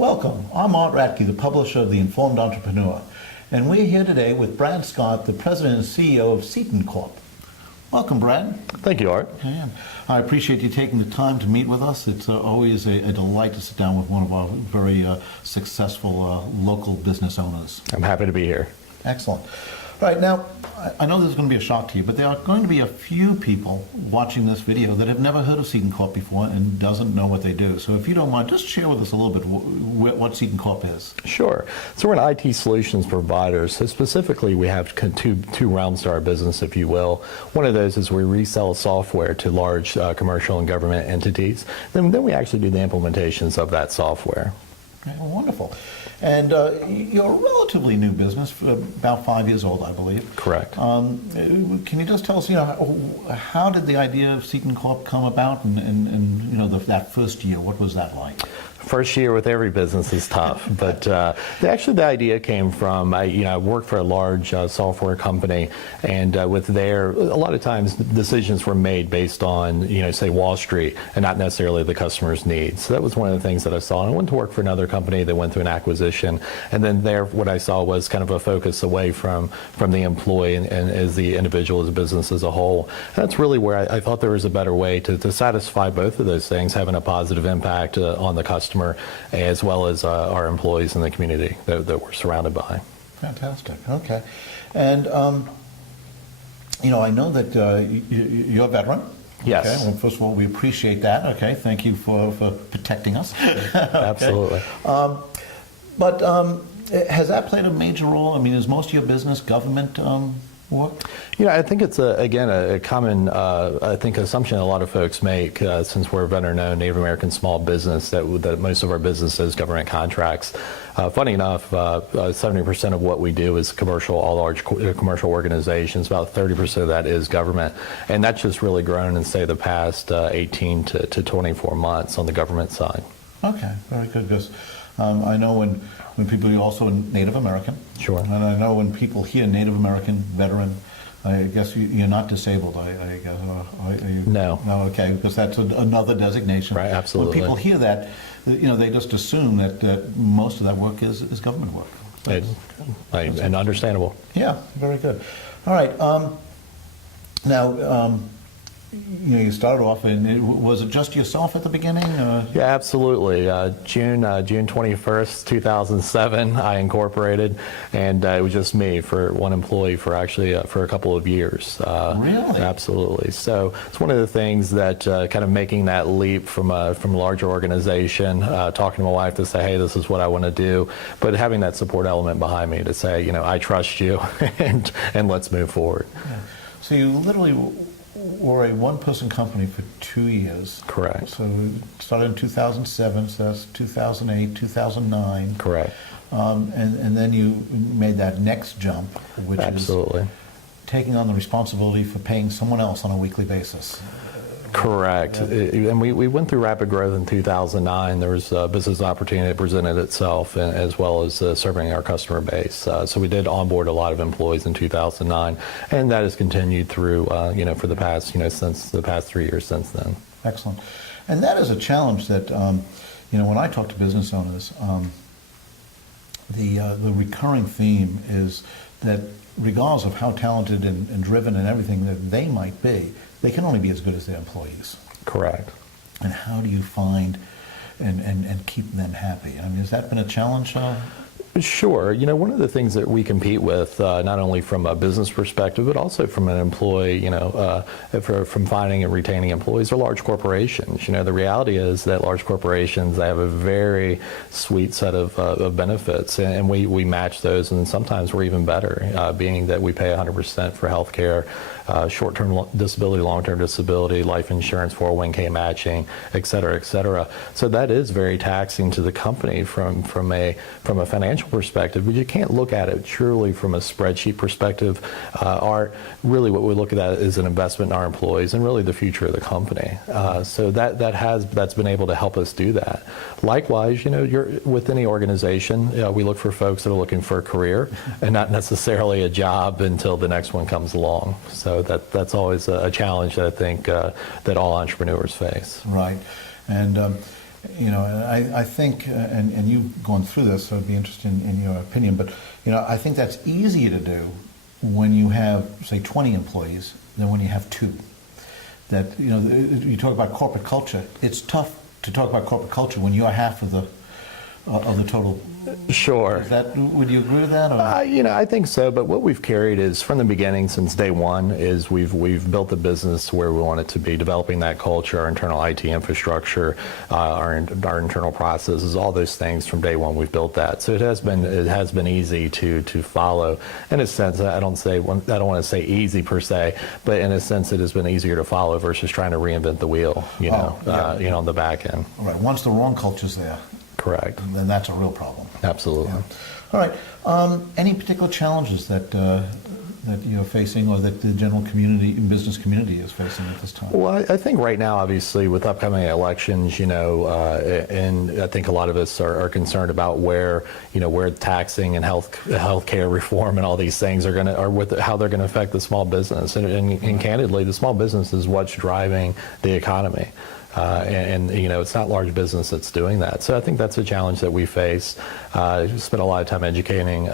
Welcome. I'm Art Radke, the publisher of The Informed Entrepreneur, and we're here today with Brad Scott, the president and CEO of Cetan Corp. Welcome, Brad. Thank you, Art. I appreciate you taking the time to meet with us. It's always a delight to sit down with one of our very successful local business owners. I'm happy to be here. Excellent. Right, now, I know this is going to be a shock to you, but there are going to be a few people watching this video that have never heard of Cetan Corp before and doesn't know what they do. So if you don't mind, just share with us a little bit what Cetan Corp is. Sure. So we're an IT solutions provider. So specifically, we have two realms to our business, if you will. One of those is we resell software to large commercial and government entities. Then we actually do the implementations of that software. Okay, well, wonderful. And you're a relatively new business, about 5 years old, I believe. Correct. Can you just tell us, how did the idea of Cetan Corp come about, and that first year, what was that like? First year with every business is tough, but actually the idea came from, I worked for a large software company, and a lot of times decisions were made based on, say Wall Street, and not necessarily the customer's needs. So that was one of the things that I saw. And I went to work for another company that went through an acquisition, and then what I saw was kind of a focus away from the employee and as the individual, as a business as a whole. And that's really where I thought there was a better way to satisfy both of those things, having a positive impact on the customer as well as our employees in the community that we're surrounded by. Fantastic. Okay. And, I know that you're a veteran. Yes. Okay. Well, first of all, we appreciate that. Okay. Thank you for protecting us. Okay. Absolutely. But has that played a major role? I mean, is most of your business government work? I think it's a common assumption a lot of folks make since we're a veteran-owned Native American small business that most of our business is government contracts. Funny enough, 70% of what we do is all large commercial organizations. About 30% of that is government, and that's just really grown in, say, the past 18 to 24 months on the government side. Okay, very good. Because I know when people are also Native American. Sure. And I know when people hear Native American veteran, I guess you're not disabled, I guess. Are you? No. No, okay, because that's another designation. Right, absolutely. When people hear that, they just assume that most of that work is government work. And understandable. Yeah, very good. All right. Now, you started off, and was it just yourself at the beginning? Yeah, absolutely. June 21st, 2007, I incorporated, and it was just me for one employee for a couple of years. Really? Absolutely. So it's one of the things that kind of making that leap from a larger organization, talking to my wife to say, hey, this is what I want to do, but having that support element behind me to say, I trust you, and let's move forward. Yeah. So you literally were a one-person company for 2 years. Correct. So it started in 2007, so that's 2008, 2009. Correct. And then you made that next jump, which Absolutely. is taking on the responsibility for paying someone else on a weekly basis. Correct. And we went through rapid growth in 2009. There was a business opportunity that presented itself, as well as serving our customer base. So we did onboard a lot of employees in 2009, and that has continued through, for the past, since the past 3 years since then. Excellent. And that is a challenge that, when I talk to business owners, the recurring theme is that regardless of how talented and driven and everything that they might be, they can only be as good as their employees. Correct. And how do you find and keep them happy? I mean, has that been a challenge? Sure. One of the things that we compete with, not only from a business perspective, but also from an employee, from finding and retaining employees, are large corporations. The reality is that large corporations, they have a very sweet set of benefits, and we match those, and sometimes we're even better, being that we pay 100% for health care, short-term disability, long-term disability, life insurance, 401k matching, et cetera, et cetera. So that is very taxing to the company from a financial perspective, but you can't look at it truly from a spreadsheet perspective. Really what we look at is an investment in our employees and really the future of the company. So that's been able to help us do that. Likewise, you're with any organization, we look for folks that are looking for a career and not necessarily a job until the next one comes along. So that's always a challenge that I think that all entrepreneurs face. Right. And And I think, and you've gone through this, so I'd be interested in your opinion, but, I think that's easier to do when you have, say, 20 employees than when you have 2. That, you talk about corporate culture. It's tough to talk about corporate culture when you're half of the total. Sure. Would you agree with that? Or? I think so. But what we've carried is from the beginning, since day one, is we've built the business where we want it to be, developing that culture, our internal IT infrastructure, our internal processes, all those things from day one. We've built that, so it has been easy to follow. In a sense, I don't want to say easy per se, but in a sense, it has been easier to follow versus trying to reinvent the wheel. On the back end. Right. Once the wrong culture's there. Correct. Then that's a real problem. Absolutely. Yeah. All right. Any particular challenges that you're facing, or that the general community, business community, is facing at this time? Well, I think right now, obviously, with upcoming elections, and I think a lot of us are concerned about where taxing and healthcare reform and all these things how they're going to affect the small business, and candidly, the small business is what's driving the economy. It's not large business that's doing that. So I think that's a challenge that we face. Spent a lot of time educating,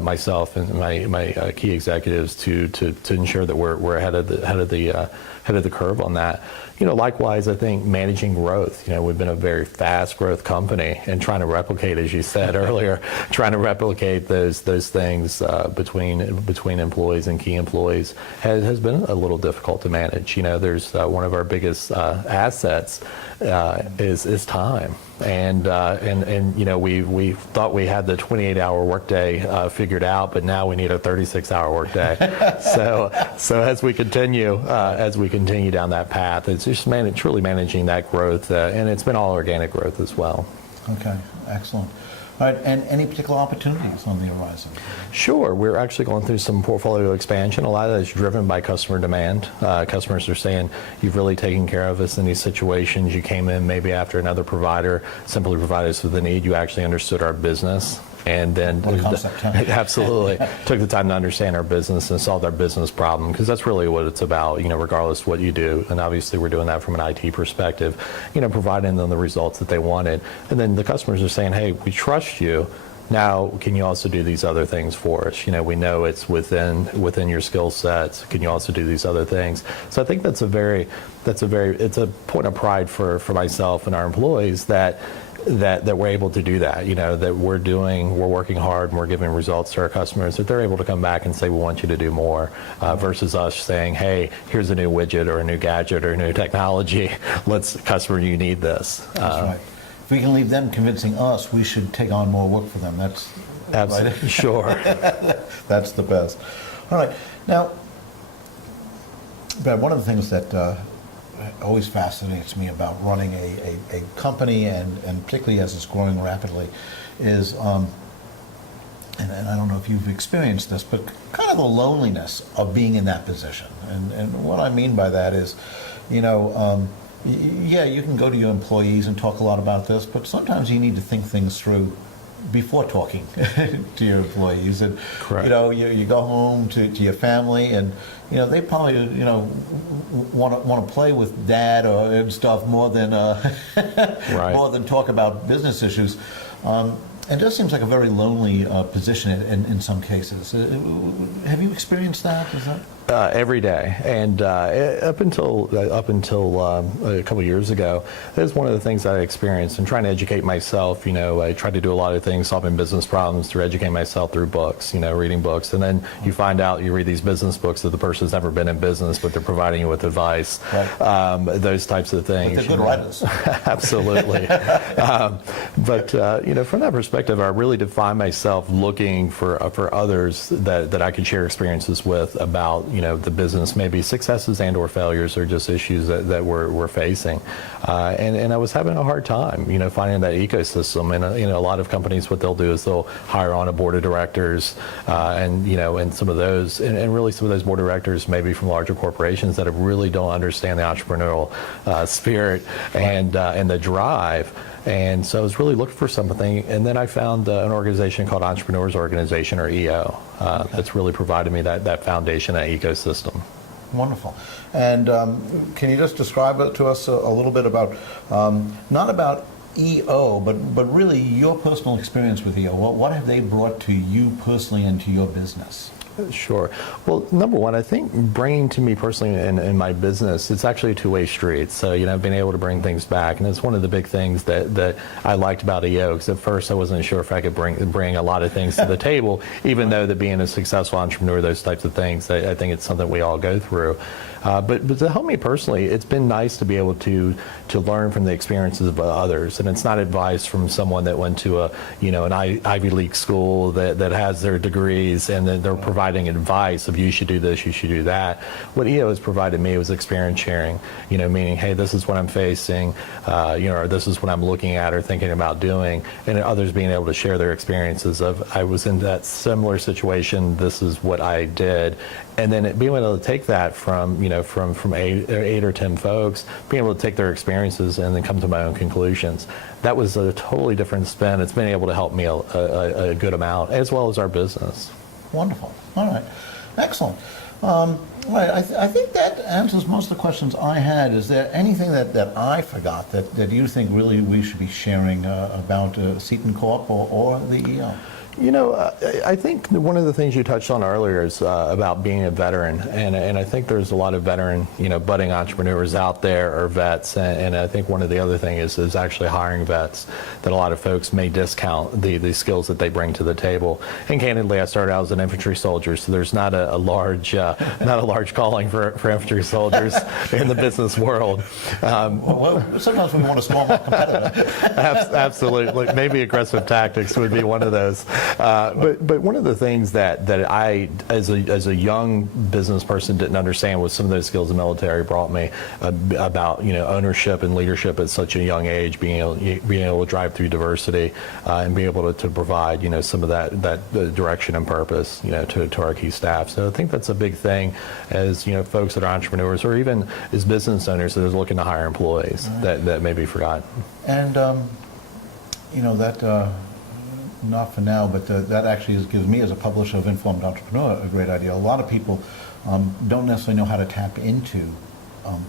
myself and my key executives to ensure that we're ahead of the curve on that. Likewise, I think managing growth. We've been a very fast growth company, and trying to replicate, as you said earlier, those things between employees and key employees has been a little difficult to manage. There's one of our biggest assets is time, and we thought we had the 28-hour workday figured out, but now we need a 36-hour workday. so as we continue down that path, it's just truly managing that growth, and it's been all organic growth as well. Okay, excellent. All right, and any particular opportunities on the horizon? Sure. We're actually going through some portfolio expansion. A lot of that is driven by customer demand. Customers are saying, you've really taken care of us in these situations. You came in maybe after another provider simply provided us with a need. You actually understood our business. And then what a concept, huh? Absolutely took the time to understand our business and solve our business problem, because that's really what it's about, regardless of what you do. And obviously we're doing that from an IT perspective, providing them the results that they wanted. And then the customers are saying, hey, we trust you. Now, can you also do these other things for us? We know it's within your skill sets. Can you also do these other things? So I think it's a point of pride for myself and our employees that we're able to do that, that we're working hard and we're giving results to our customers, that they're able to come back and say, we want you to do more, versus us saying, hey, here's a new widget or a new gadget or a new technology. Customer, you need this. That's right. If we can leave them convincing us we should take on more work for them, that's absolutely right. Sure. That's the best. All right. Now, Brad, one of the things that always fascinates me about running a company, and particularly as it's growing rapidly, is, and I don't know if you've experienced this, but kind of the loneliness of being in that position. And what I mean by that is, yeah, you can go to your employees and talk a lot about this, but sometimes you need to think things through before talking to your employees. And correct. You go home to your family, and they probably want to play with dad and stuff more than right. more than talk about business issues. It just seems like a very lonely position in some cases. Have you experienced that? Is that? Every day, and up until a couple of years ago, that was one of the things I experienced. And trying to educate myself, I tried to do a lot of things, solving business problems, through educating myself through books, reading books, and then you find out, you read these business books that the person's never been in business, but they're providing you with advice, right. Those types of things. But they're good writers. Absolutely. But from that perspective, I really defined myself looking for others that I could share experiences with about the business, maybe successes and or failures, or just issues that we're facing, and I was having a hard time finding that ecosystem. And a lot of companies, what they'll do is they'll hire on a board of directors, and some of those, and really some of those board of directors maybe from larger corporations that really don't understand the entrepreneurial spirit and the drive. And so I was really looking for something, and then I found an organization called Entrepreneurs Organization, or EO, that's really provided me that foundation, that ecosystem. Wonderful. And can you just describe it to us a little bit about, not about EO, but really your personal experience with EO? What have they brought to you personally and to your business? Sure. Well, number one, I think bringing to me personally in my business, it's actually a two-way street. So, I've been able to bring things back, and it's one of the big things that I liked about EO, because at first I wasn't sure if I could bring a lot of things to the table, even though that being a successful entrepreneur, those types of things, I think it's something we all go through. But to help me personally, it's been nice to be able to learn from the experiences of others, and it's not advice from someone that went to an Ivy League school that has their degrees, and then they're providing advice of you should do this, you should do that. What EO has provided me was experience sharing, meaning, hey, this is what I'm facing, or this is what I'm looking at or thinking about doing, and others being able to share their experiences of, I was in that similar situation, this is what I did. And then being able to take that from eight or 10 folks, being able to take their experiences and then come to my own conclusions. That was a totally different spin. It's been able to help me a good amount, as well as our business. Wonderful. All right. Excellent. All right. I think that answers most of the questions I had. Is there anything that I forgot that you think really we should be sharing about Cetan Corp or the EO? I think one of the things you touched on earlier is about being a veteran, and I think there's a lot of veteran, budding entrepreneurs out there, or vets, and I think one of the other things is actually hiring vets, that a lot of folks may discount the skills that they bring to the table. And candidly, I started out as an infantry soldier, so there's not a large calling for infantry soldiers in the business world. Well, sometimes we want a small competitor. Absolutely, maybe aggressive tactics would be one of those. But one of the things that I, as a young business person, didn't understand was some of those skills the military brought me about ownership and leadership at such a young age, being able to drive through diversity and be able to provide some of that direction and purpose to our key staff. So I think that's a big thing as folks that are entrepreneurs, or even as business owners that are looking to hire employees, that may be forgotten. And that. Not for now, but that actually gives me, as a publisher of Informed Entrepreneur, a great idea. A lot of people don't necessarily know how to tap into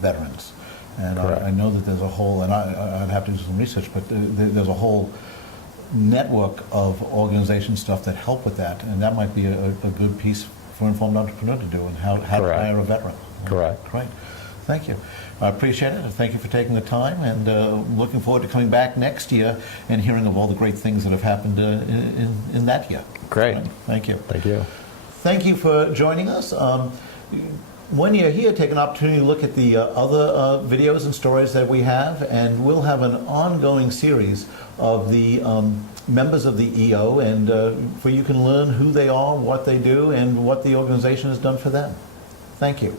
veterans. And I know that there's a whole, and I'd have to do some research, but there's a whole network of organization stuff that help with that. And that might be a good piece for Informed Entrepreneur to do, and how to hire a veteran. Correct. Great. Thank you. I appreciate it. Thank you for taking the time, and looking forward to coming back next year and hearing of all the great things that have happened in that year. Great. Right. Thank you. Thank you. Thank you for joining us. When you're here, take an opportunity to look at the other videos and stories that we have, and we'll have an ongoing series of the members of the EO, and where you can learn who they are, what they do, and what the organization has done for them. Thank you.